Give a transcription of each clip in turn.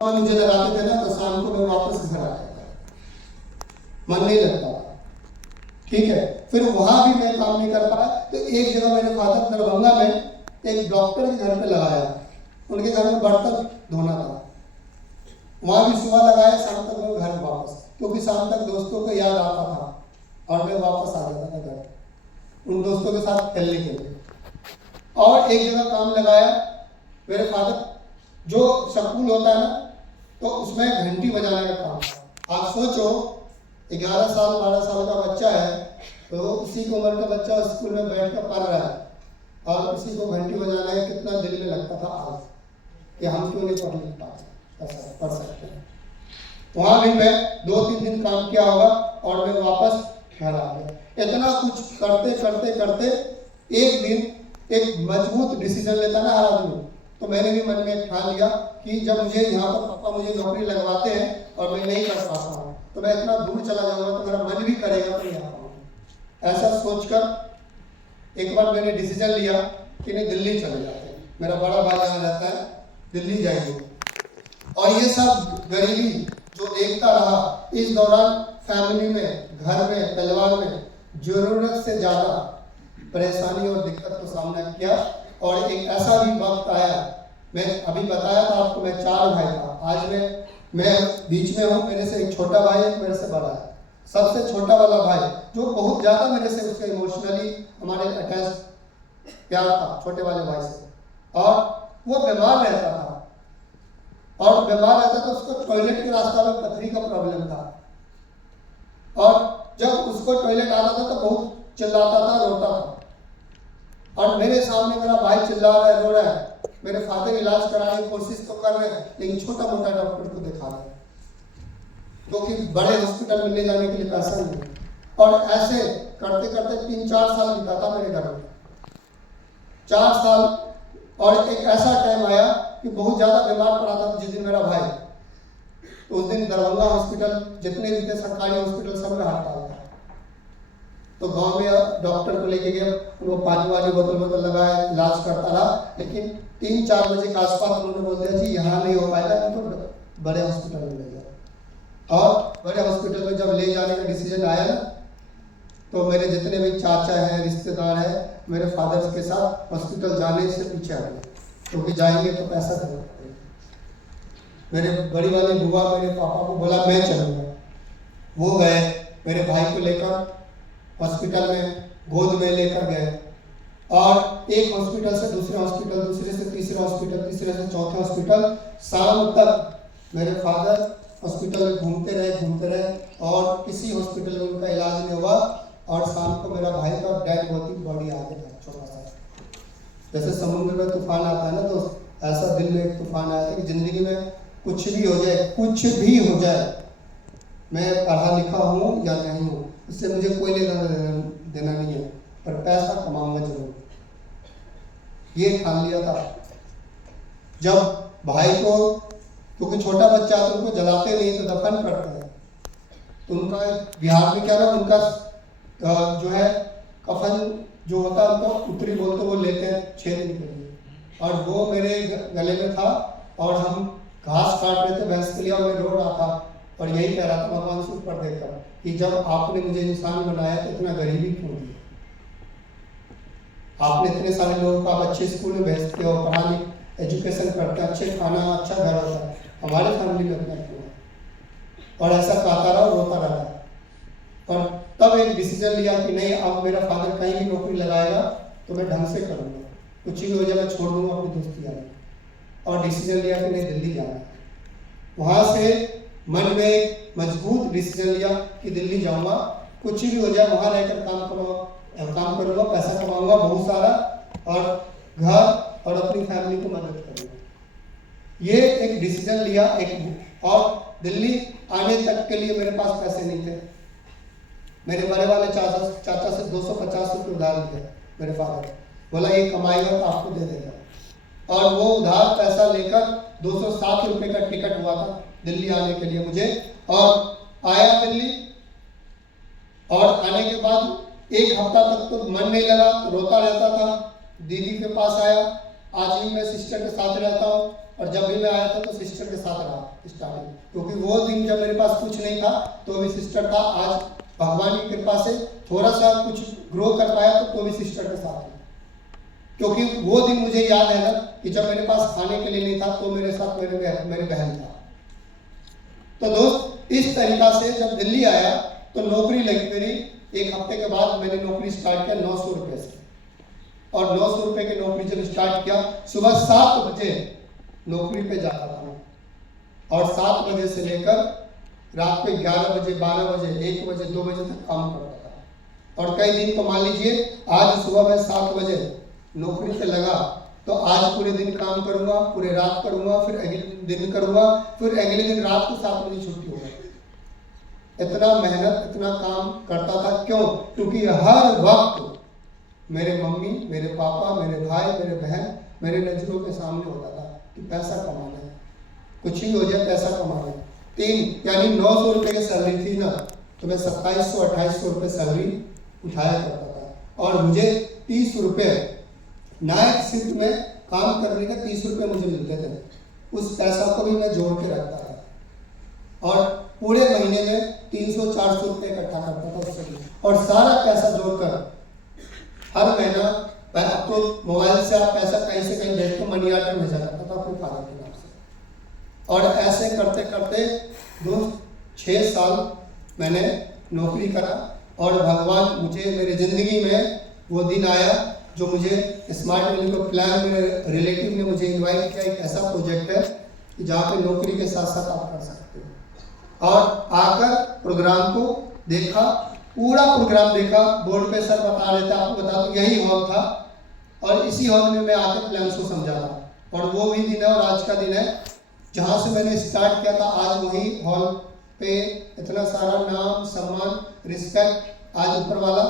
मुझे लगाते थे ना तो शाम को मैं वापस घर आ जाता, मन नहीं लगता। ठीक है, फिर वहां भी मैं काम नहीं कर पाया तो एक जगह मेरे फादर दरभंगा में एक डॉक्टर के घर पे लगाया, उनके घर में बर्तन धोना था, वहां भी सुबह लगाया, शाम तक मैं घर वापस, क्योंकि शाम तक दोस्तों को याद आता था और मैं वापस आ जाता था घर उन दोस्तों के साथ खेलने के लिए। और एक जगह काम लगाया मेरे फादर, जो स्कूल होता है ना तो उसमें घंटी बजाने का काम। आप सोचो 11 साल 12 साल का बच्चा है तो उसी को उम्र का बच्चा स्कूल में बैठ कर पढ़ रहा है और उसी को घंटी बजाना है, कितना दिल में लगता था आज कि हम क्यों नहीं पढ़ सकते हैं। वहाँ भी मैं 2-3 दिन काम किया होगा और मैं वापस घर आ गया। इतना कुछ करते करते करते एक दिन एक मजबूत डिसीजन लेता ना हर आदमी, तो मैंने भी मन में ठान लिया कि जब मुझे यहाँ पर पापा मुझे नौकरी लगवाते हैं और मैं नहीं कर पाता हूँ तो मैं इतना दूर चला जाऊँगा तो मेरा मन भी करेगा तो नहीं आ पाऊँगा। ऐसा सोचकर एक बार मैंने डिसीजन लिया कि नहीं दिल्ली चले जाते हैं, मेरा बड़ा भाई यहाँ रहता है, दिल्ली जाएंगे। और ये सब गरीबी जो देखता रहा इस दौरान फैमिली में, घर में, परिवार में जरूरत से ज़्यादा परेशानी और दिक्कत को सामना किया। और एक ऐसा भी वक्त आया, मैं अभी बताया था आपको मैं 4 भाई था, आज मैं बीच में हूँ, मेरे से एक छोटा भाई है, मेरे से बड़ा है। सबसे छोटा वाला भाई जो बहुत ज़्यादा मेरे से उसके इमोशनली हमारे अटैच प्यार था छोटे वाले भाई से, और वो बीमार रहता था और बीमार रहता था उसको टॉयलेट के रास्ता में पथरी का प्रॉब्लम था और जब उसको टॉयलेट आता था तो बहुत चिल्लाता था, रोता था। और मेरे सामने मेरा भाई चिल्ला रहा है, रो रहा है, मेरे फादर इलाज कराने की कोशिश तो कर रहे हैं लेकिन छोटा मोटा डॉक्टर को दिखा रहे हैं क्योंकि बड़े हॉस्पिटल में ले जाने के लिए पैसा नहीं है। और ऐसे करते करते 3-4 साल बिताता मेरे घर में, 4 साल। और एक ऐसा टाइम आया कि बहुत ज़्यादा बीमार पड़ा था जिस दिन मेरा भाई, तो उस दिन दरभंगा हॉस्पिटल जितने भी थे सरकारी हॉस्पिटल सब में हड़ताल था। तो गांव में डॉक्टर को लेके गए, वो पानी वाली बोतल लगाया, इलाज करता रहा, लेकिन 3-4 बजे के आसपास उन्होंने बोल दिया जी यहाँ नहीं हो पाएगा तो बड़े हॉस्पिटल में ले जाओ। और बड़े हॉस्पिटल में जब ले जाने का डिसीजन आया ना तो मेरे जितने भी चाचा हैं, रिश्तेदार हैं, मेरे फादर के साथ हॉस्पिटल जाने से पीछे आ गए क्योंकि जाएंगे तो पैसा देना पड़ेगा। मेरे बड़ी वाली बुआ मेरे पापा को बोला मैं चलूँगा, वो गए मेरे भाई को लेकर हॉस्पिटल में, गोद में लेकर गए और एक हॉस्पिटल से दूसरे हॉस्पिटल, दूसरे से तीसरे हॉस्पिटल, तीसरे से चौथे हॉस्पिटल, शाम तक मेरे फादर हॉस्पिटल में घूमते रहे और किसी हॉस्पिटल में उनका इलाज नहीं हुआ। और शाम को मेरा भाई का डेड बॉडी आ गया छोटा सा। जैसे समुद्र में तूफान आता है ना, तो ऐसा दिल में एक तूफान आया था कि जिंदगी में कुछ भी हो जाए, मैं पढ़ा लिखा हूँ या नहीं हूँ इससे मुझे कोई लेना देना नहीं है, पर पैसा कमाऊंगा जरूर, ये ठान लिया था। जब भाई को, क्योंकि छोटा बच्चा तो उनको जलाते नहीं तो दफन करते हैं, तो उनका बिहार में क्या ना उनका जो है कफन जो होता है उनको उत्तरी बोलते वो लेते हैं 6 दिन के लिए, और वो मेरे गले में था और हम घास काट रहे थे भैंस के लिए और मैं रो रहा था और यही कह रहा था भगवान से ऊपर देखकर कि जब आपने मुझे इंसान बनाया तो इतना गरीबी क्यों दी, आपने इतने सारे लोगों को आप अच्छे स्कूल में भेजते हो, पढ़ाने एजुकेशन करते हैं, अच्छे खाना अच्छा घर होता है, हमारे फैमिली में इतना क्यों है। और ऐसा कहता रहा, रोता रहा। और तब एक डिसीजन लिया कि नहीं, अब मेरा फादर कहीं भी नौकरी लगाएगा तो मैं ढंग से करूँगा, कुछ ही हो जाए मैं छोड़ दूँगा अपनी दोस्ती आने। और डिसीजन लिया कि नहीं दिल्ली जाना है। वहाँ से मन में मजबूत डिसीजन लिया कि दिल्ली जाऊँगा, कुछ भी हो जाए वहाँ रहकर काम करूँगा, पैसा कमाऊँगा बहुत सारा और घर और अपनी फैमिली को मदद करूँगा। ये एक डिसीजन लिया और दिल्ली आने तक के लिए मेरे पास पैसे नहीं थे। मेरे बड़े वाले चाचा से 250 रुपये उधार लिए मेरे फादर, बोला ये कमाएगा तो आपको दे देगा, और वो उधार पैसा लेकर 260 रुपये का टिकट हुआ था दिल्ली आने के लिए मुझे, और आया दिल्ली। और आने के बाद 1 हफ्ता तक तो मन नहीं लगा, रोता रहता था। दीदी के पास आया, आज भी मैं सिस्टर के साथ रहता हूँ, और जब भी मैं आया था तो सिस्टर के साथ रहा स्टार्टिंग, क्योंकि वो दिन जब मेरे पास कुछ नहीं था तो भी सिस्टर था। आज भगवान की कृपा से थोड़ा सा कुछ ग्रो कर पाया तो भी सिस्टर के साथ हूँ, क्योंकि वो दिन मुझे याद है ना कि जब मेरे पास खाने के लिए नहीं था तो मेरे साथ मेरी बहन था। तो दोस्त इस तरीका से जब दिल्ली आया तो नौकरी लगी मेरी। 1 हफ्ते के बाद मैंने नौकरी स्टार्ट किया 900 रुपये से, और 900 रुपये की नौकरी जब स्टार्ट किया सुबह 7 बजे नौकरी पे जाता था मैं, और 7 बजे से लेकर रात के 11 बजे 12 बजे 1 बजे 2 बजे तक काम करता था। और कई दिन तो मान लीजिए आज सुबह मैं 7 बजे नौकरी पे लगा तो आज पूरे दिन काम करूंगा, पूरे रात करूंगा, फिर अगले दिन करूंगा, फिर अगले दिन रात को 7 बजे छुट्टी होगी। इतना मेहनत इतना काम करता था। क्यों? क्योंकि हर वक्त मेरे मम्मी, मेरे पापा, मेरे भाई, मेरे बहन मेरे नजरों के सामने होता था कि पैसा कमाना है, कुछ ही हो जाए पैसा कमाना है। 3 यानी 900 रुपये की सैलरी थी ना, तो मैं 2700-2800 रुपये सैलरी उठाया करता था। और मुझे 30 रुपये नाइट शिफ्ट में काम करने का 30 रुपये मुझे मिलते थे। उस पैसा को भी मैं जोड़ के रखता था और पूरे महीने में 300-400 रुपये इकट्ठा करता था उससे, और सारा पैसा जोड़कर हर महीना अब तो मोबाइल से आप पैसा कहीं से कहीं भेज के मनी ऑर्डर भेजा करता था अपने फादर के नाम से। और ऐसे करते करते 6 साल मैंने नौकरी करा, और भगवान मुझे मेरे ज़िंदगी में वो दिन आया जो मुझे स्मार्ट वैली को प्लान मेरे रिलेटिव ने मुझे इनवाइट किया। एक ऐसा प्रोजेक्ट है कि जहाँ पे नौकरी के साथ साथ आप कर सकते हो। और आकर प्रोग्राम को देखा, पूरा प्रोग्राम देखा, बोर्ड पे सर बता रहे थे, आपको बता दूं यही हॉल था, और इसी हॉल में मैं आकर प्लान को समझा था। और वो भी दिन है और आज का दिन है जहाँ से मैंने स्टार्ट किया था। आज वही हॉल पे इतना सारा नाम सम्मान रिस्पेक्ट आज ऊपर वाला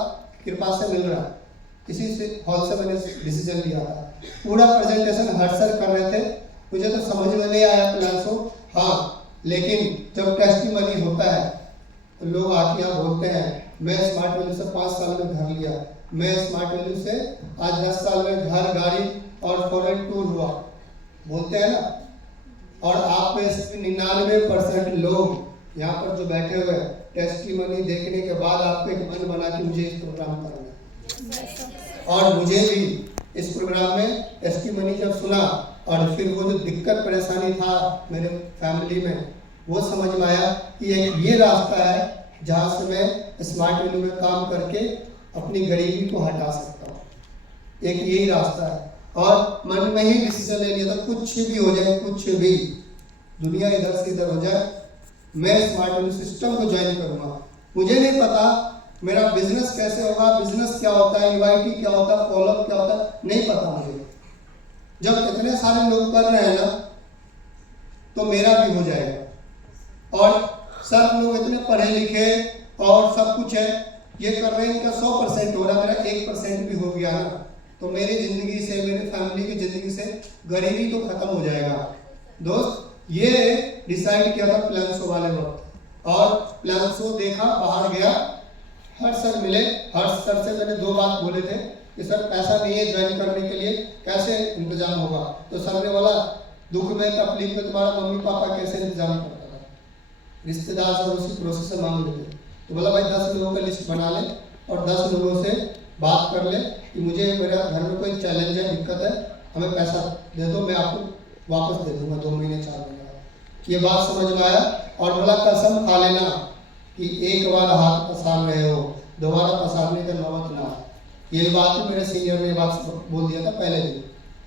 कृपा से मिल रहा है। इसी से हॉल से मैंने डिसीजन लिया था। पूरा प्रेजेंटेशन हर सर कर रहे थे, मुझे तो समझ में नहीं आया प्लान को। हाँ, लेकिन जब टेस्टिमनी होता है तो लोग आके यहाँ बोलते हैं मैं स्मार्ट वैली से 5 साल में घर लिया, मैं स्मार्ट वैली से आज 10 साल में घर, गाड़ी और फॉरेन टूर हुआ, बोलते हैं ना। और आप में से 99% लोग यहाँ पर जो बैठे हुए टेस्टिमनी देखने के बाद आपको एक मन बना कि मुझे इस प्रोग्राम करना है। और मुझे भी इस प्रोग्राम में टेस्टिमनी जब सुना और फिर वो जो दिक्कत परेशानी था मेरे फैमिली में, वो समझ में आया कि एक ये रास्ता है जहाँ से मैं स्मार्ट वैली में काम करके अपनी गरीबी को हटा सकता हूँ। एक यही रास्ता है। और मन में ही डिसीजन ले लिया था, कुछ भी हो जाए, कुछ भी दुनिया इधर से इधर हो जाए, मैं स्मार्ट वैली सिस्टम को ज्वाइन करूँगा। मुझे नहीं पता मेरा बिजनेस कैसे होगा, बिजनेस क्या होता है, इनवाइटी क्या होता है, फॉलोअप क्या होता है, नहीं पता मुझे। जब इतने सारे लोग कर रहे हैं ना तो मेरा भी हो जाएगा। और सब लोग इतने पढ़े लिखे और सब कुछ है, ये कर रहे हैं, इनका 100% हो रहा है, मेरा 1% भी हो गया ना, तो मेरी ज़िंदगी से, मेरी फैमिली की ज़िंदगी से गरीबी तो ख़त्म हो जाएगा। दोस्त, ये डिसाइड किया था प्लान्सो वाले वक्त, और प्लान्सो देखा, बाहर गया, हर सर मिले। हर सर से मैंने 2 बात बोले थे कि सर पैसा नहीं है ज्वाइन करने के लिए, कैसे इंतजाम होगा? तो सर ने बोला दुख में तकलीफ में तुम्हारा मम्मी पापा कैसे इंतजाम करता था, रिश्तेदार से उसी प्रोसेस से मांग लेते। तो बोला भाई 10 लोगों का लिस्ट बना ले और 10 लोगों से बात कर ले कि मुझे मेरा घर में कोई चैलेंज है, दिक्कत है, हमें पैसा दे दो, मैं आपको वापस दे दूंगा 2 महीने 4 महीने बाद। ये बात समझ में आया। और बोला कसम खा लेना कि एक बार हाथ पसार रहे हो, दोबारा पसारने का नौबत ना। ये बात मेरे सीनियर ने बात बोल दिया था पहले दिन।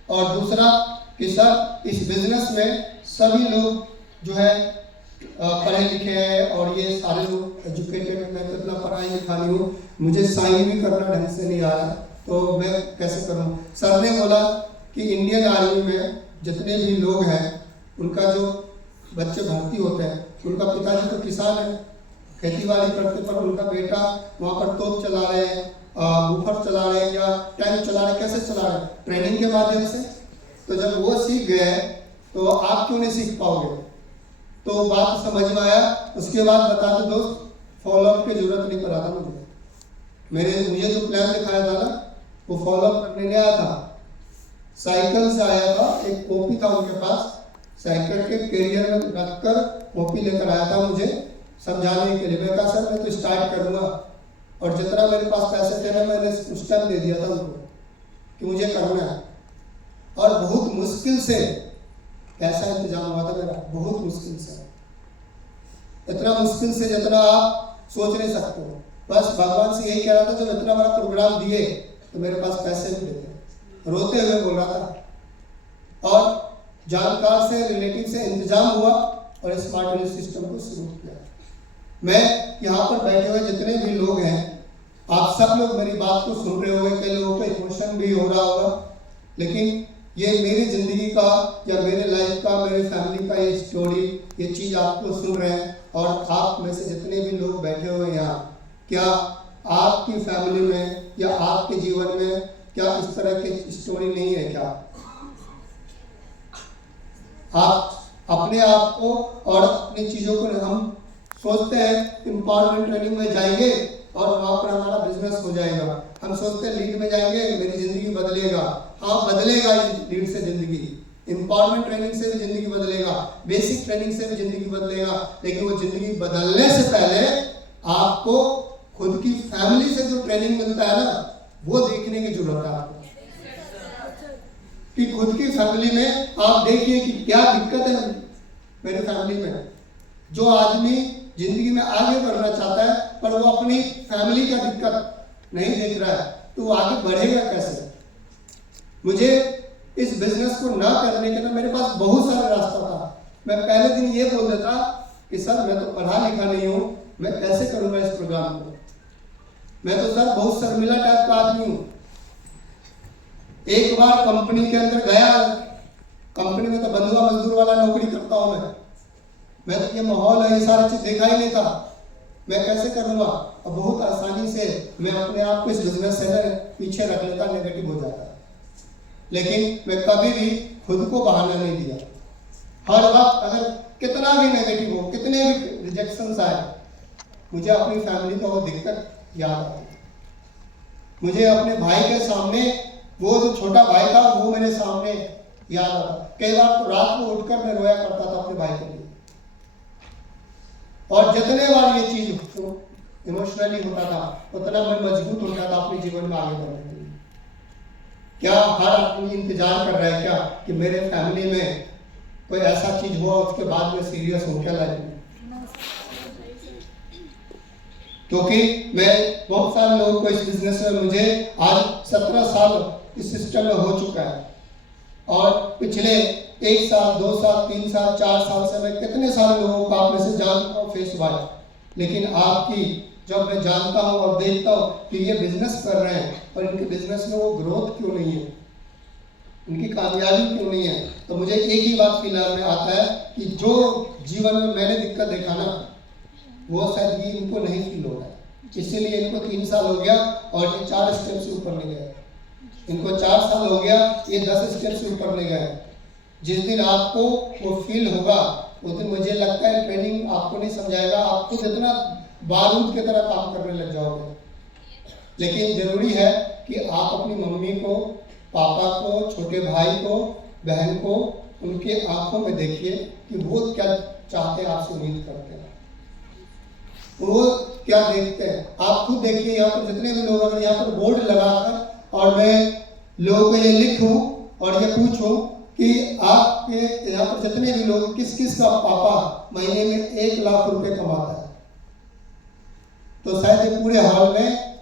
और दूसरा कि सर इस बिजनेस में सभी लोग जो है पढ़े लिखे हैं और ये सारे लोग एजुकेटेड हैं, मैं तो इतना पढ़ाई लिखाई हूँ, मुझे साइन भी करना ढंग से नहीं आ रहा, तो मैं कैसे करूँ? सर ने बोला कि इंडियन आर्मी में जितने भी लोग हैं उनका जो बच्चे भर्ती होते हैं, उनका पिताजी तो किसान है, खेती बाड़ी करते, पर उनका बेटा वहाँ पर तोप चला रहे हैं, बुफर चला रहे हैं या टैंक चला रहे हैं। कैसे चला रहे हैं? ट्रेनिंग के माध्यम से। तो जब वो सीख गए तो आप क्यों नहीं सीख पाओगे? तो बात समझ में आया। उसके बाद बता दो दोस्त, फॉलोअप की जरूरत नहीं पड़ा था मुझे जो प्लान दिखाया था ना, वो फॉलोअप करने नहीं आया था, साइकिल से आया था। एक कॉपी था उनके पास, साइकिल के कैरियर में रखकर कॉपी लेकर आया था मुझे समझाने के लिए। मैं कहा सर मैं तो स्टार्ट करूँगा, और जितना मेरे पास पैसे थे ना मैंने उस टाइम दे दिया था उनको कि मुझे करना है। और बहुत मुश्किल से पैसा इंतजाम हुआ था मेरा, बहुत मुश्किल से, इतना मुश्किल से जितना आप सोच नहीं सकते हो। बस भगवान से यही कह रहा था जब इतना बड़ा प्रोग्राम दिए तो मेरे पास पैसे नहीं देते, रोते हुए बोल रहा था। और जानकार से रिलेटिव से इंतजाम हुआ और स्मार्ट वैल्यू सिस्टम को शुरू किया। मैं यहाँ पर बैठे हुए जितने भी लोग हैं, आप सब लोग मेरी बात को सुन रहे होंगे, कई लोगों को इमोशन भी हो रहा होगा, लेकिन ये मेरी जिंदगी का या मेरे लाइफ का, मेरे फैमिली का ये स्टोरी, ये चीज़ आपको सुन रहे हैं। और आप में से जितने भी लोग बैठे हुए हैं यहाँ, क्या आपकी फैमिली में या आपके जीवन में क्या इस तरह की स्टोरी नहीं है? क्या आप अपने आप को और अपनी चीज़ों को, हम सोचते हैं एम्पावरमेंट ट्रेनिंग में जाएंगे और वहाँ पर हमारा बिजनेस हो जाएगा, हम सोचते हैं लीड में जाएंगे मेरी ज़िंदगी बदलेगा। हाँ बदलेगा, लीड से ज़िंदगी, एम्पावरमेंट ट्रेनिंग से भी ज़िंदगी बदलेगा, बेसिक ट्रेनिंग से भी ज़िंदगी बदलेगा, लेकिन वो ज़िंदगी बदलने से पहले आपको खुद की फैमिली से जो ट्रेनिंग मिलता है ना, वो देखने की जरूरत है आपको कि खुद की फैमिली में आप देखिए कि क्या दिक्कत है मेरे फैमिली में। जो आदमी जिंदगी में आगे बढ़ना चाहता है पर वो अपनी फैमिली का दिक्कत नहीं देख रहा है, तो वो आगे बढ़ेगा कैसे? मुझे इस बिजनेस को ना करने के ना मेरे पास बहुत सारा रास्ता था। मैं पहले दिन ये बोल देता कि सर मैं तो पढ़ा लिखा नहीं हूँ, मैं कैसे करूँगा इस प्रोग्राम को, मैं तो सर बहुत शर्मिला टाइप का आदमी हूँ। एक बार कंपनी के अंदर गया, कंपनी में तो बंधुआ मजदूर वाला नौकरी करता हूँ मैं तो ये माहौल है, ये सारा चीज देखा ही नहीं था, मैं कैसे करूँगा? और बहुत आसानी से मैं अपने आप को इस बिजनेस से पीछे रख लेता, नेगेटिव हो जाता। लेकिन मैं कभी भी खुद को बहाना नहीं दिया। हर वक्त अगर कितना भी नेगेटिव हो, कितने भी रिजेक्शंस आए, मुझे अपनी फैमिली का वो दिक्कत याद आती। मुझे अपने भाई के सामने, वो जो छोटा भाई था वो मेरे सामने याद आता। कई बार तो रात को उठकर मैं रोया करता था अपने भाई के लिए। और जितने बार ये चीज इमोशनली होता था उतना मैं मजबूत होता था अपने जीवन में आगे बढ़ने के लिए। क्या हर आदमी इंतजार कर रहा है क्या कि मेरे फैमिली में कोई ऐसा चीज हुआ उसके बाद में सीरियस हो क्या लाइफ में? क्योंकि मैं बहुत सारे लोगों को इस बिजनेस में, मुझे आज 17 साल इस सिस्टम में हो चुका है, और पिछले 1 साल 2 साल 3 साल 4 साल से मैं कितने सारे लोगों को आप में से जानता हूँ फेस वाइज। लेकिन आपकी जब मैं जानता हूँ और देखता हूँ कि ये बिजनेस कर रहे हैं और इनके बिजनेस में वो ग्रोथ क्यों नहीं है, इनकी कामयाबी क्यों नहीं है, तो मुझे एक ही बात फिलहाल में आता है कि जो जीवन में मैंने दिक्कत देखा ना, वो शायद ये इनको नहीं फील हो रहा है। इसीलिए इनको 3 साल हो गया और ये 4 स्टेप से ऊपर ले गए। इनको 4 साल हो गया, ये 10 स्टेप से ऊपर ले गए। जिस दिन आपको वो फील होगा उस दिन मुझे लगता है ट्रेनिंग आपको नहीं समझाएगा, आप खुद इतना बारूद की तरह काम करने लग जाओगे। लेकिन जरूरी है कि आप अपनी मम्मी को, पापा को, छोटे भाई को, बहन को उनके आंखों में देखिए कि वो क्या चाहते हैं, आपसे उम्मीद करते हैं, वो क्या देखते हैं। आप खुद देखिए, यहाँ पर जितने भी लोग, अगर यहाँ पर बोर्ड लगाकर और मैं लोगों को ये लिखूं और ये पूछूं कि आपके यहाँ पर जितने भी लोग, किस किस का पापा महीने में 1 लाख रुपए कमाता है, तो शायद ये पूरे हॉल में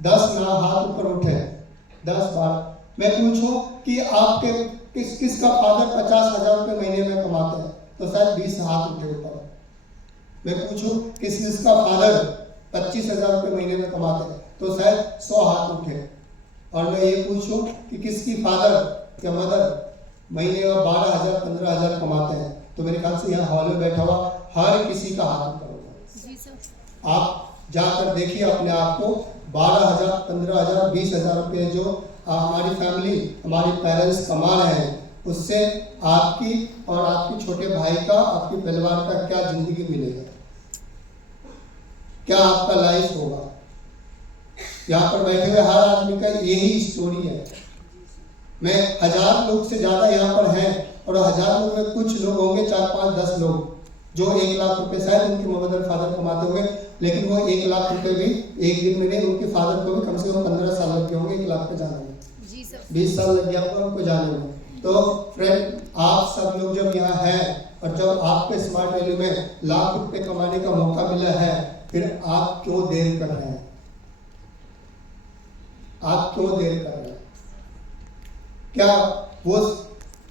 10 ना हाथ ऊपर उठे, 10 बार। मैं पूछूं कि आपके किस किस का फादर 50,000 रुपये महीने में कमाते हैं, तो शायद 20 हाथ उठे ऊपर। मैं पूछूं किस किस का फादर 25,000 रुपये महीने में कमाते हैं, तो शायद 100 हाथ उठे। और मैं ये पूछूं कि किसकी फादर या मदर महीने में 12,000 15,000 कमाते हैं, तो मेरे ख्याल से यहाँ हॉल में बैठा हुआ हर किसी का हाथ ऊपर होगा। आप जाकर देखिए अपने आप को, 12,000 15,000 20,000 रुपये जो हमारी फैमिली, हमारे पेरेंट्स कमा रहे हैं, उससे आपकी और आपके छोटे भाई का, आपके परिवार का क्या जिंदगी मिलेगा, क्या आपका लाइफ होगा। यहाँ पर बैठे हुए हर आदमी का यही स्टोरी है। मैं 1000 लोग से ज़्यादा यहाँ पर हैं और 1000 लोग में कुछ लोग होंगे 4, 5, 10 लोग जो 1 लाख रुपए शायद उनके मदर फादर कमाते होंगे, लेकिन वो 1 लाख रुपए भी एक दिन में नहीं, उनके फादर को भी कम से कम 15 साल लग गए होंगे 1 लाख पे जाने में, 20 साल लग गया होगा उनको जाने में। तो फ्रेंड, आप सब लोग जब यहाँ हैं और जब आपके स्मार्ट वैल्यू में लाख रुपए कमाने का मौका मिला है, फिर आप क्यों देर कर रहे हैं? आप क्यों देर कर रहे हैं? क्या वो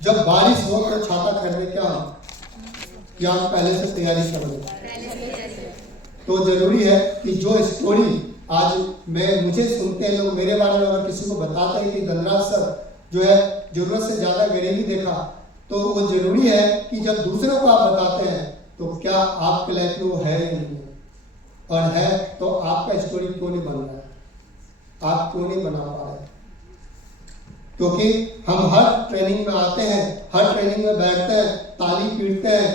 जब बारिश हो तो छाता खरीदे क्या या आप पहले से तैयारी कर लो? तो जरूरी है कि जो स्टोरी आज मुझे सुनते हैं लोग, मेरे बारे में अगर किसी को बताते हैं कि धनराज सर जो है जरूरत से ज्यादा गरीबी देखा, तो वो जरूरी है कि जब दूसरों को आप बताते हैं तो क्या आपके लाइफ में वो है या नहीं, और है तो आपका स्टोरी क्यों नहीं बन रहा है? आप क्यों नहीं बना पा रहे? क्योंकि हम हर ट्रेनिंग में आते हैं, हर ट्रेनिंग में बैठते हैं, ताली पीटते हैं,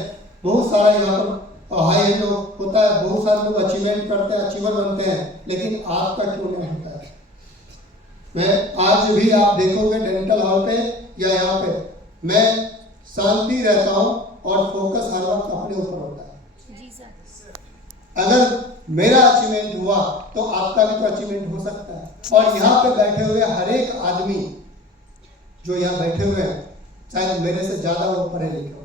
बहुत सारा यहाँ पर हाई लोग होता है, बहुत सारे लोग अचीवमेंट करते हैं, अचीवर बनते हैं, लेकिन आपका क्यों नहीं होता है? मैं आज भी आप देखोगे डेंटल हॉल पे या यहाँ पे मैं शांति रहता हूँ और फोकस हर वक्त अपने ऊपर होता है। जी सर। अगर मेरा अचीवमेंट हुआ तो आपका भी तो अचीवमेंट हो सकता है। और यहाँ पे बैठे हुए हर एक आदमी जो यहाँ बैठे हुए हैं, शायद मेरे से ज्यादा वो पढ़े लिखे होंगे।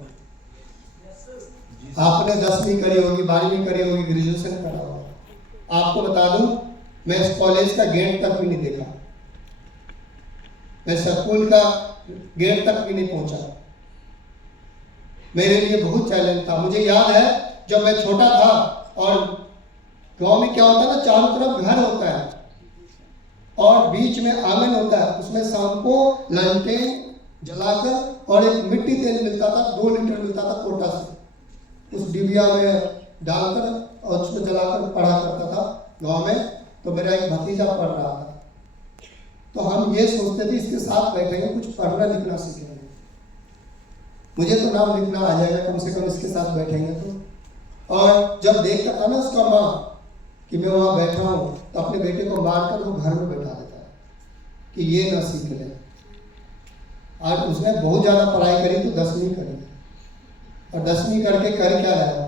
आपने 10वीं करी होगी, 12वीं करी होगी, ग्रेजुएशन करा होगा। आपको बता दूं, मैं इस कॉलेज का गेट तक भी नहीं देखा, मैं स्कूल का गेट तक भी नहीं पहुंचा। मेरे लिए बहुत चैलेंज था। मुझे याद है जब मैं छोटा था और गांव में क्या होता है ना, चारों तरफ घर होता है और बीच में आंगन होता है, उसमें शाम को लंटेन जलाकर और एक मिट्टी तेल मिलता था, 2 लीटर मिलता था कोटा से, उस डिबिया में डालकर और उसको जलाकर पढ़ा करता था गांव में। तो मेरा एक भतीजा पढ़ रहा था, तो हम ये सोचते थे इसके साथ बैठेंगे, कुछ पढ़ना लिखना सीखेंगे, मुझे तो नाम लिखना आ जाएगा कम से कम इसके साथ बैठेंगे तो। और जब देखता था ना उसका माँ कि मैं वहाँ बैठा हूँ, तो अपने बेटे को मारकर वो घर में बैठा देता है कि ये ना सीख ले। और उसने बहुत ज़्यादा पढ़ाई करी तो 10वीं करी, और 10वीं करके कर क्या रहा,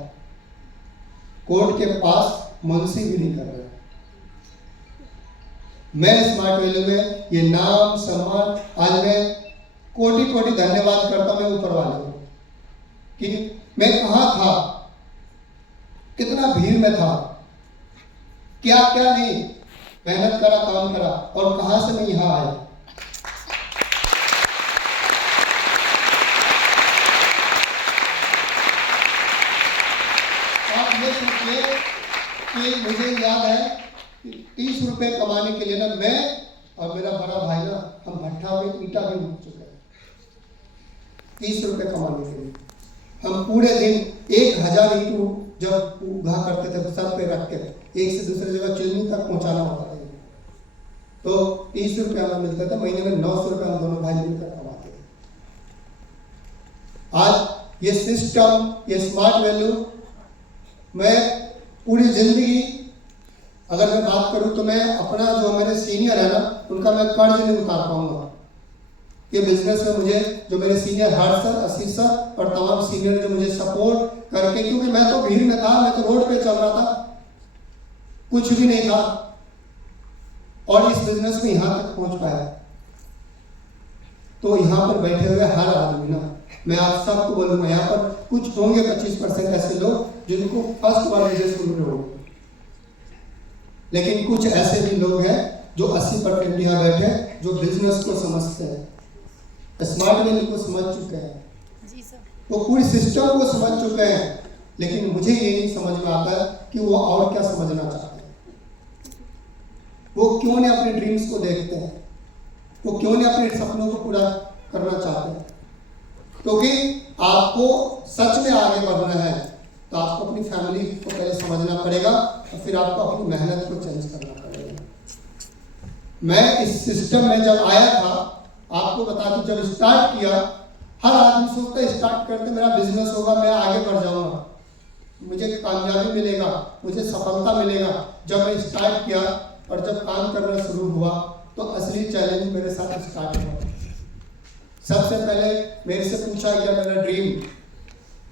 कोर्ट के पास मुंशीगिरी कर रहा है। मैं स्मार्ट वैल्यू में ये नाम सम्मान, आज मैं कोटि कोटि धन्यवाद करता हूं मैं ऊपर वाले को कि मैं कहाँ था, कितना भीड़ में था, क्या क्या नहीं मेहनत करा, काम करा, और कहां से मैं यहाँ आया। आप ये सोचिए कि मुझे याद है 30 रुपए कमाने के लिए ना मैं और मेरा बड़ा भाई ना, हम भट्ठा में ईटा भी उठ चुके हैं 30 रुपए कमाने के लिए। हम पूरे दिन 1000 ईंट जब उघा करते थे सर पे रख के, एक से दूसरी जगह चिलनी तक पहुंचाना होता था, तो 30 रुपये हमें मिलता था। महीने में 900 रुपये हम दोनों भाई मिलकर कमाते थे। आज ये सिस्टम, ये स्मार्ट वैल्यू, मैं पूरी जिंदगी अगर मैं बात करूं तो मैं अपना जो मेरे सीनियर है ना, उनका मैं कर्ज नहीं उतार पाऊंगा। ये बिजनेस में मुझे जो मेरे सीनियर हर्ष सर, आशीष सर और तमाम सीनियर जो मुझे सपोर्ट करके, क्योंकि मैं तो भीड़ में था, मैं तो रोड पे चल रहा था, कुछ भी नहीं था, और इस बिजनेस में यहाँ तक पहुंच पाया। तो यहाँ पर बैठे हुए हर आदमी ना, मैं आप सबको बोलूंगा, यहाँ पर कुछ होंगे 25% ऐसे लोग जिनको फर्स्ट बार मुझे सुन रहे होंगे, लेकिन कुछ ऐसे भी लोग हैं जो 80% यहाँ बैठे जो बिजनेस को समझते हैं, स्मार्ट वैल्यू को समझ चुके हैं, वो पूरी सिस्टम को समझ चुके हैं, लेकिन मुझे ये नहीं समझ में आता है कि वो और क्या समझना चाहते हैं, वो क्यों नहीं अपने ड्रीम्स को देखते हैं, वो क्यों नहीं अपने सपनों को पूरा करना चाहते हैं। क्योंकि आपको सच में आगे बढ़ना है तो आपको अपनी फैमिली को पहले समझना पड़ेगा और फिर आपको अपनी मेहनत को चेंज करना पड़ेगा। मैं इस सिस्टम में जब आया था, आपको बता दूं, जब स्टार्ट किया, हर आदमी सोचता है स्टार्ट करते मेरा बिजनेस होगा, मैं आगे बढ़ जाऊंगा, मुझे कामयाबी मिलेगा, मुझे सफलता मिलेगा। जब मैं स्टार्ट किया और जब काम करना शुरू हुआ तो असली चैलेंज मेरे साथ स्टार्ट हुआ। सबसे पहले मेरे से पूछा गया मेरा ड्रीम,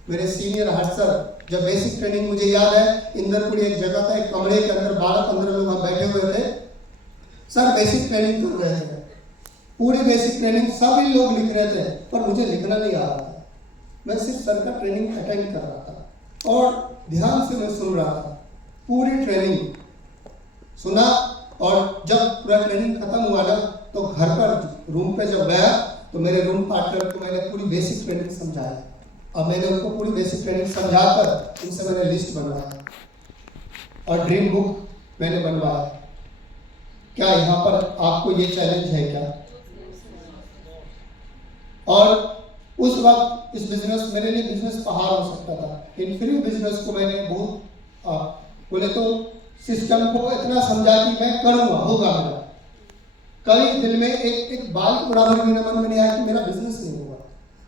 मेरे सीनियर हेड सर जब बेसिक ट्रेनिंग, मुझे याद है इंदरपुरी एक जगह था, एक कमरे के अंदर 12-15 लोग हम बैठे हुए थे। सर बेसिक ट्रेनिंग कर रहे थे, पूरी बेसिक ट्रेनिंग सभी लोग लिख रहे थे, पर मुझे लिखना नहीं आ रहा था। मैं सिर्फ सर का ट्रेनिंग अटेंड कर रहा था और ध्यान से मैं सुन रहा था। पूरी ट्रेनिंग सुना और जब पूरा ट्रेनिंग खत्म हुआ ना, तो घर पर रूम पे जब गया तो मेरे रूम पार्टनर को मैंने पूरी बेसिक ट्रेनिंग समझाया। अब मैंने उनको पूरी बेसिक ट्रेनिंग समझाकर उनसे मैंने लिस्ट बनवाया और ड्रीम बुक मैंने बनवाया। क्या यहाँ पर आपको ये चैलेंज है क्या? और उस वक्त इस बिजनेस, मेरे लिए बिजनेस पहाड़ हो सकता था। इन्फिनिट बिजनेस को मैंने बहुत बोले तो सिस्टम को इतना समझा कि मैं करूँगा, होगा मेरा। कभी दिल में एक बाल के बराबर मेरे मन में नहीं आया कि मेरा बिजनेस नहीं होगा,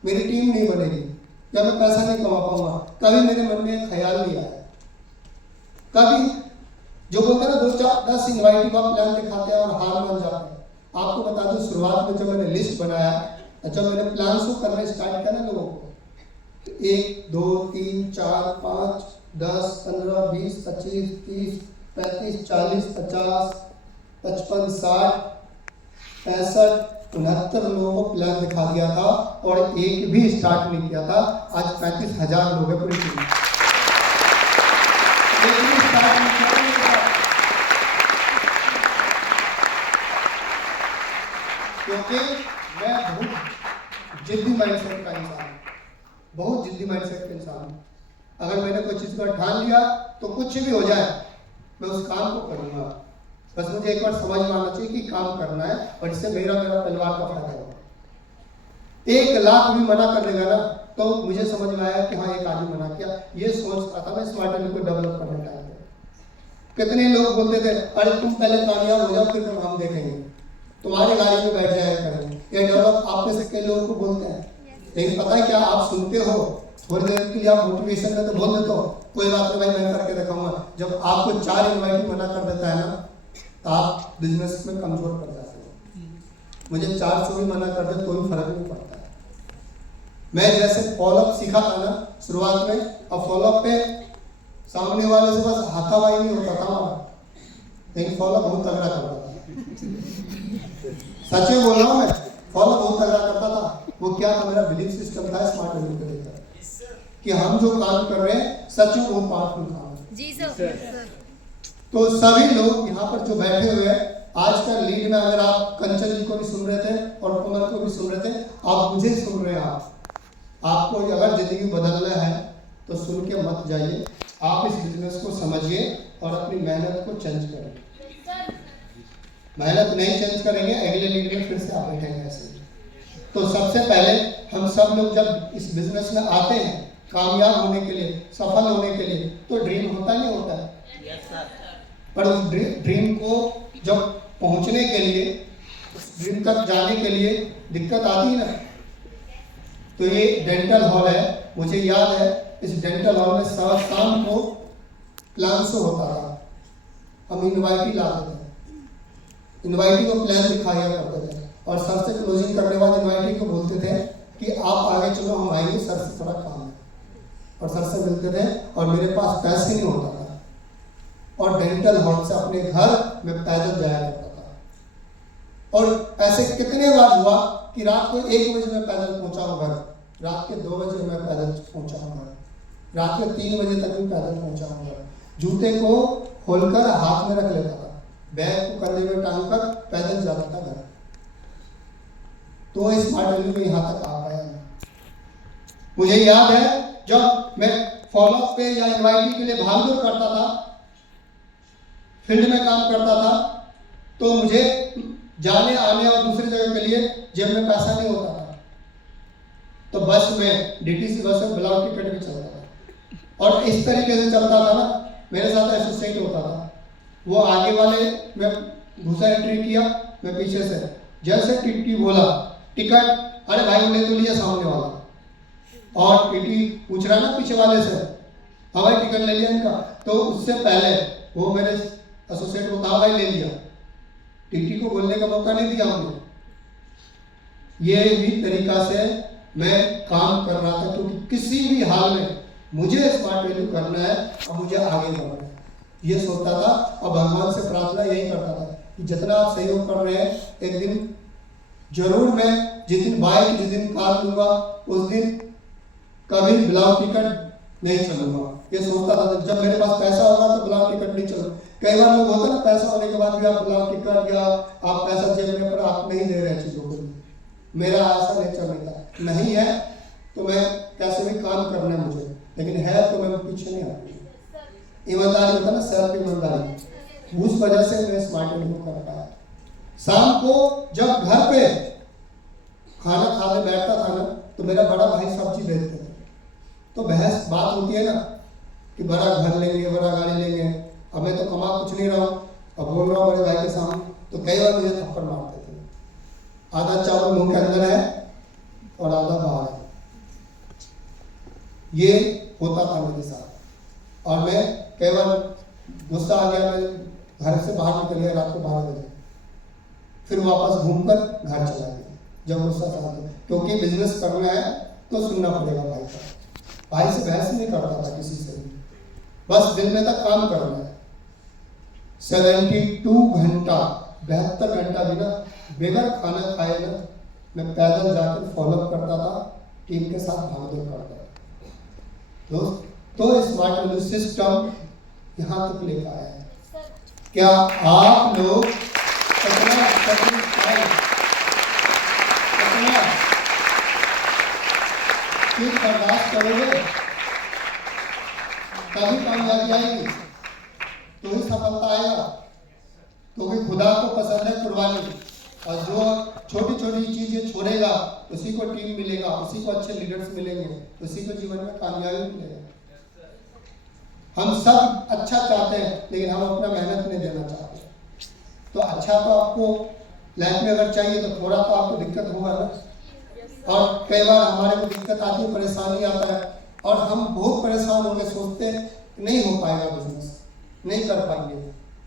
मेरी टीम नहीं बनेगी या मैं पैसा नहीं कमा पाऊंगा। कभी मेरे मन में एक ख्याल नहीं आया। कभी जो बोलते हैं ना 2-4-10 इन्वाइटिव आप प्लान दिखाते हैं और हार मान जाते हैं। आपको बता दूं, शुरुआत में जब मैंने लिस्ट बनाया, जब मैंने प्लान शो करना स्टार्ट किया ना लोगों को, 1 2 3 4 5 10 15 20 25 30 35 40 50 55 60 65 69 लोगों को प्लान दिखा दिया था और एक भी स्टार्ट नहीं किया था। आज 35,000 लोग हैं पूरी टीम, एक भी स्टार्ट नहीं किया। क्योंकि मैं बहुत जिद्दी माइंडसेट का इंसान हूँ, बहुत जिद्दी माइंडसेट का इंसान हूँ। अगर मैंने कोई चीज़ को ठान लिया तो कुछ भी हो जाए मैं उस काम को करूँगा। बस मुझे एक बार समझ में आना चाहिए कि काम करना है और इससे मेरा परिवार का फायदा होगा। 1 लाख भी मना कर देगा ना तो मुझे समझ में आया कि हाँ एक आदमी मना किया। ये सोचता था मैं स्मार्ट एनर्जी को डेवलप करने टाइम पे। कितने लोग बोलते थे अरे तुम पहले कामयाब हो जाओ फिर हम देखेंगे, तुम्हारे गाड़ी में बैठ जाया करेंगे। ये डेवलप आप में से कई लोगों को बोलते हैं, लेकिन पता है क्या, आप सुनते हो थोड़ी देर के लिए, आप मोटिवेशन में तो बोल देते हो कोई बात नहीं भाई मैं करके दिखाऊंगा। जब आपको 4 इन्वाइट मना कर देता है ना तो आप बिजनेस में कमजोर पड़ जाते हो। मुझे 400 भी मना कर दे कोई फर्क नहीं पड़ता है। मैं जैसे फॉलोअप सीखा था ना शुरुआत में, अब फॉलोअप पे सामने वाले से बस हाथापाई नहीं होता था हमारा, लेकिन फॉलोअप बहुत तगड़ा करता था। सच में बोल रहा हूँ मैं, फॉलोअप बहुत तगड़ा करता था। वो क्या था, मेरा बिलीफ सिस्टम था स्मार्ट एनर्जी को लेकर कि हम जो काम कर रहे हैं सच में बहुत पावरफुल काम है। जी सर। तो सभी लोग यहाँ पर जो बैठे हुए हैं आज का लीड में, अगर आप कंचन जी को भी सुन रहे थे और कुमार को भी सुन रहे थे, आप मुझे सुन रहे हैं। आपको अगर जिंदगी बदलना है तो सुन के मत जाइए, आप इस बिजनेस को समझिए और अपनी मेहनत को चेंज करें। मेहनत नहीं चेंज करेंगे अगले लीड में फिर से आप बैठेंगे ऐसे। तो सबसे पहले हम सब लोग जब इस बिजनेस में आते हैं कामयाब होने के लिए, सफल होने के लिए, तो ड्रीम होता नहीं होता है। पर उस ड्रीम को जब पहुंचने के लिए, उस ड्रीम तक जाने के लिए दिक्कत आती है ना। तो ये डेंटल हॉल है, मुझे याद है इस डेंटल हॉल में शाम को प्लान शो होता था। हम इनवाइटी लाते थे, इनवाइटी को प्लान दिखाया करते थे और सर से क्लोजिंग करने के बाद इनवाइटी को बोलते थे कि आप आगे चलो, हम आएंगे, सर से थोड़ा काम है। और सर से मिलते थे और मेरे पास पैसे नहीं होता था और डेंटल हॉल से अपने घर में पैदल जाया करता था। और ऐसे कितने बार हुआ कि रात को 1 बजे मैं पैदल पहुंचा हूँ घर, रात के 2 बजे मैं पैदल पहुंचा हूँ घर, रात के 3 बजे तक भी पैदल पहुंचा हूँ घर। जूते को खोलकर हाथ में रख लेता था, बैग को कंधे में टांग कर पैदल जाता था घर। तो स्मार्ट एनर्जी में यहाँ तक आ पाया। मुझे याद है जब मैं फॉलोअप पे या इनवाइटी के लिए भाग दौड़ करता था, फील्ड में काम करता था, तो मुझे जाने आने और दूसरी जगह के लिए जेब में पैसा नहीं होता था। तो बस में डीटीसी बस में ब्लॉक टिकट भी चलता था और इस तरीके से चलता था ना। मेरे साथ एसोसिएट होता था, वो आगे वाले में घुसा एंट्री किया, मैं पीछे से जैसे टीटी बोला टिकट, अरे भाई ले तो लिया सामने वाला, और टीटी पूछ रहा ना पीछे वाले से, हाँ भाई टिकट ले लिया इनका। तो उससे पहले वो मेरे एसोसिएट को कहा भाई ले लिया, टीटी को बोलने का मौका नहीं दिया हमने। ये भी तरीका से मैं काम कर रहा था, क्योंकि किसी भी हाल में मुझे स्मार्ट वैल्यू करना है और मुझे आगे बढ़ना है, ये सोचता था। और भगवान से प्रार्थना यही करता था कि जितना आप सहयोग कर रहे हैं, एक दिन जरूर मैं जिस दिन बाइक जिस दिन कार लूंगा उस दिन कभी विदाउट टिकट नहीं चलूंगा, ये सोचता था। जब मेरे पास पैसा होगा तो विदाउट टिकट नहीं चलूंगा। कई बार लोग होता है ना, पैसा होने के बाद भी आप विदाउट टिकट या आप पैसा जेब में पर आप नहीं दे रहे चीजों को। मेरा ऐसा नेचर नहीं था, नहीं है तो मैं कैसे भी काम करना है मुझे, लेकिन है तो मैं पीछे नहीं आती। ईमानदारी होता ना, सेल्फ ईमानदारी, उस वजह से मैं स्मार्ट वैल्यू कर पाया। शाम को जब घर पे खाना खाने बैठता था ना, तो मेरा बड़ा भाई सब्जी बेचते थे, तो बहस बात होती है ना कि बड़ा घर लेंगे, बड़ा गाड़ी लेंगे। अब मैं तो कमा कुछ नहीं रहा हूँ, अब बोल रहा हूँ बड़े भाई के सामने, तो कई बार मुझे थप्पड़ मारते थे। आधा चावल मुंह के अंदर है और आधा बाहर है, ये होता था मेरे साथ। और मैं कई बार गुस्सा आ गया, मैं घर से बाहर निकल गया रात को 12 बजे, फिर वापस घूमकर घर चला गया जब गुस्सा था। क्योंकि बिजनेस करना है तो सुनना पड़ेगा भाई का। भाई से बहस नहीं करता था किसी से भी, बस दिन में तक काम करना है। 72 घंटा 72 घंटा भी ना बगैर खाना खाए ना मैं पैदल जाकर फॉलोअप करता था, टीम के साथ भागदौड़ करता था दोस्त। तो स्मार्ट वैल्यू सिस्टम यहाँ तक लेकर आया है। क्या आप लोग बर्दाश्त करोगे तभी कामयाबी आएगी, तो ही सफलता आएगा। क्योंकि खुदा को पसंद है कुर्बानी, और जो छोटी छोटी चीजें छोड़ेगा उसी को टीम मिलेगा, उसी को अच्छे लीडर्स मिलेंगे, उसी को जीवन में कामयाबी मिलेगा। हम सब अच्छा चाहते हैं, लेकिन हम अपना मेहनत नहीं देना चाहते। तो अच्छा तो आपको लाइफ में अगर चाहिए तो थोड़ा तो आपको दिक्कत होगा ना। और कई बार हमारे को दिक्कत आती है, परेशानी आता है, और हम बहुत परेशान होकर सोचते नहीं हो पाएगा बिजनेस, नहीं कर पाएंगे,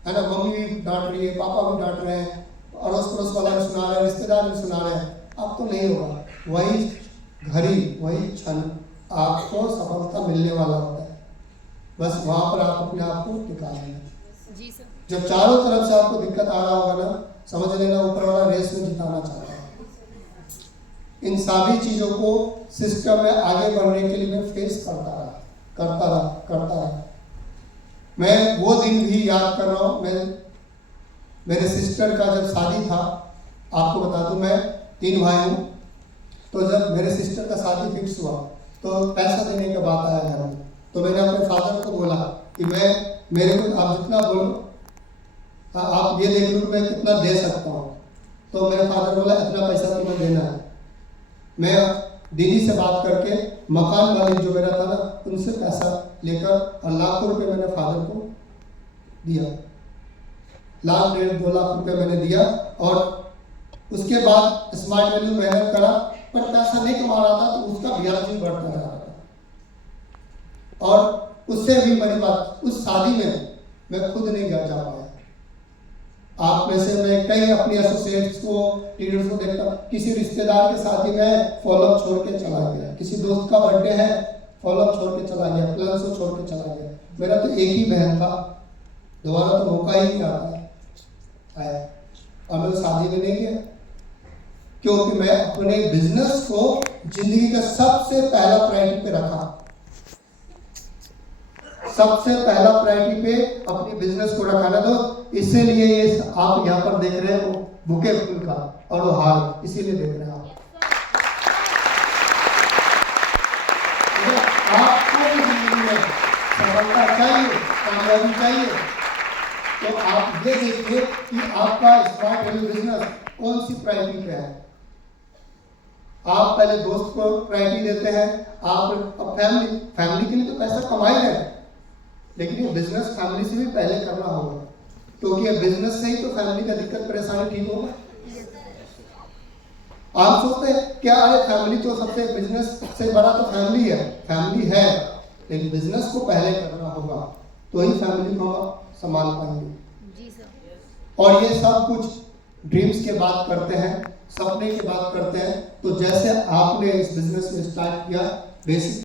है ना। मम्मी भी डांट रही है, पापा भी डांट रहे हैं, अड़ोस पड़ोस वाला भी सुना रहे हैं, रिश्तेदार भी सुना रहे हैं, अब तो नहीं होगा। वही घड़ी वही क्षण आपको सफलता मिलने वाला होता है, बस वहां पर आप अपने आप को टिका लेना। जब चारों तरफ से आपको दिक्कत आ रहा होगा ना, समझ लेना ऊपर वाला रेस में जिताना चाहता है। इन सभी चीजों को सिस्टम में आगे बढ़ने के लिए मैं फेस करता रहा। मैं वो दिन भी याद कर रहा हूँ। मैं मेरे सिस्टर का जब शादी था, आपको बता दूं मैं 3 भाई हूँ, तो जब मेरे सिस्टर का शादी फिक्स हुआ तो पैसा देने का बात आया घर में। तो मैंने अपने फादर को बोला कि मेरे को आप जितना बोलो आप ये देख लो मैं कितना दे सकता हूँ। तो मेरे फादर बोला इतना पैसा तुम्हें देना है। मैं दीदी से बात करके मकान मालिक जो मेरा था ना, उनसे पैसा लेकर और लाखों रुपए मैंने फादर को दिया, 1 लाख 1.5-2 लाख रुपए मैंने दिया। और उसके बाद स्मार्ट वैल्यू मेहनत करा, पर पैसा नहीं कमा रहा था, तो उसका ब्याज भी बढ़ता जा रहा था। और उससे भी बड़ी बात, उस शादी में मैं खुद नहीं जा पाया। आप में से मैं कई अपनी एसोसिएट्स को, लीडर्स को देखता, किसी रिश्तेदार के शादी में फॉलोअप छोड़ के चला गया, किसी दोस्त का बर्थडे है फॉलोअप छोड़ के चला गया, प्लान को छोड़ के चला गया। मेरा तो एक ही बहन था, दोबारा तो मौका ही नहीं आता है, और मैं शादी में नहीं गया, क्योंकि मैं अपने बिजनेस को जिंदगी का सबसे पहला प्रायोरिटी पे रखा। सबसे पहला प्रायोरिटी पे अपनी बिजनेस को रखा ना। तो इसीलिए ये आप यहाँ पर देख रहे हो बुके फूल का और वो हार, इसीलिए देख रहे हैं आप। आपको भी जिंदगी में सफलता चाहिए, कामयाबी चाहिए, तो आप ये देखिए कि आपका स्मार्ट वैल्यू बिजनेस कौन सी प्रायोरिटी पे है। आप पहले दोस्त को प्रायोरिटी देते हैं, आप फैमिली के लिए तो पैसा कमा ही रहे हैं, लेकिन ये बिजनेस फैमिली से भी पहले करना होगा, क्योंकि ये बिजनेस से ही तो फैमिली का दिक्कत परेशानी ठीक होगा। आप सोचते हैं क्या, अरे फैमिली तो सबसे, बिजनेस से बड़ा तो फैमिली है, लेकिन बिजनेस को पहले करना होगा, तो ही फैमिली को संभाल पाएंगे। और ये सब कुछ ड्रीम्स के बात करते हैं, सपने की बात करते हैं, तो जैसे आपने इस बिजनेस में स्टार्ट किया, बेसिक